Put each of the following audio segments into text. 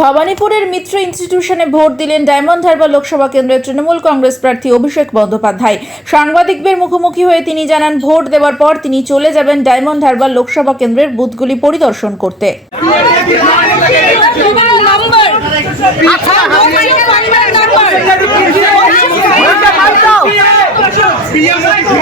ভবানীপুরের মিত্র ইনস্টিটিউশনে vote দিলেন diamond Harbour Lok Sabha কেন্দ্রের তৃণমূল কংগ্রেস প্রার্থী অভিষেক বন্দ্যোপাধ্যায় সাংবাদিকদের মুখোমুখি হয়ে তিনি জানান ভোট দেওয়ার পর তিনি চলে যাবেন ডায়মন্ড হারবার লোকসভা কেন্দ্রের বুথগুলি পরিদর্শন করতে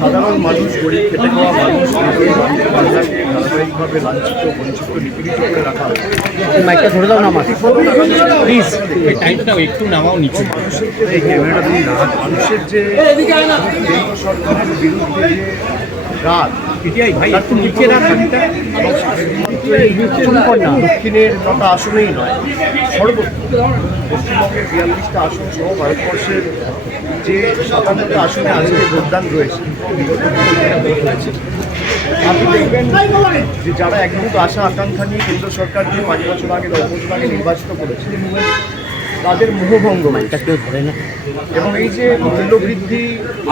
সাধারণ মানুষ গরিব খেতে খাওয়া মানুষ ধারাবাহিকভাবে লাঞ্ছিত বঞ্চিত নিপীড়িত করে রাখা দাও না প্লিজ এই টাইমটা একটু নামাও নিচু মানুষের যে সরকারের বিরুদ্ধে যে রাত না দক্ষিণের নটা আসনেই নয় সর্বোচ্চ পশ্চিমবঙ্গের বিয়াল্লিশটা আসন সহ ভারতবর্ষের যে সাতান্নটি আসনে আজকে যোগদান রয়েছে আপনি দেখবেন যে যারা একমুখ আশা আকাঙ্ক্ষা নিয়ে কেন্দ্র সরকারকে পাঁচ বছর আগে দশ বছর নির্বাচিত করেছে তাদের মোহভঙ্গ একটা ধরে না এবং এই যে মূল্যবৃদ্ধি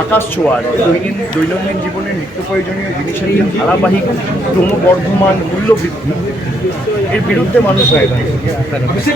আকাশ ছোঁয়ার দৈনিক দৈনন্দিন জীবনের নিত্য প্রয়োজনীয় জিনিসের যে ধারাবাহিক ক্রমবর্ধমান মূল্যবৃদ্ধি এর বিরুদ্ধে মানুষ হয়ে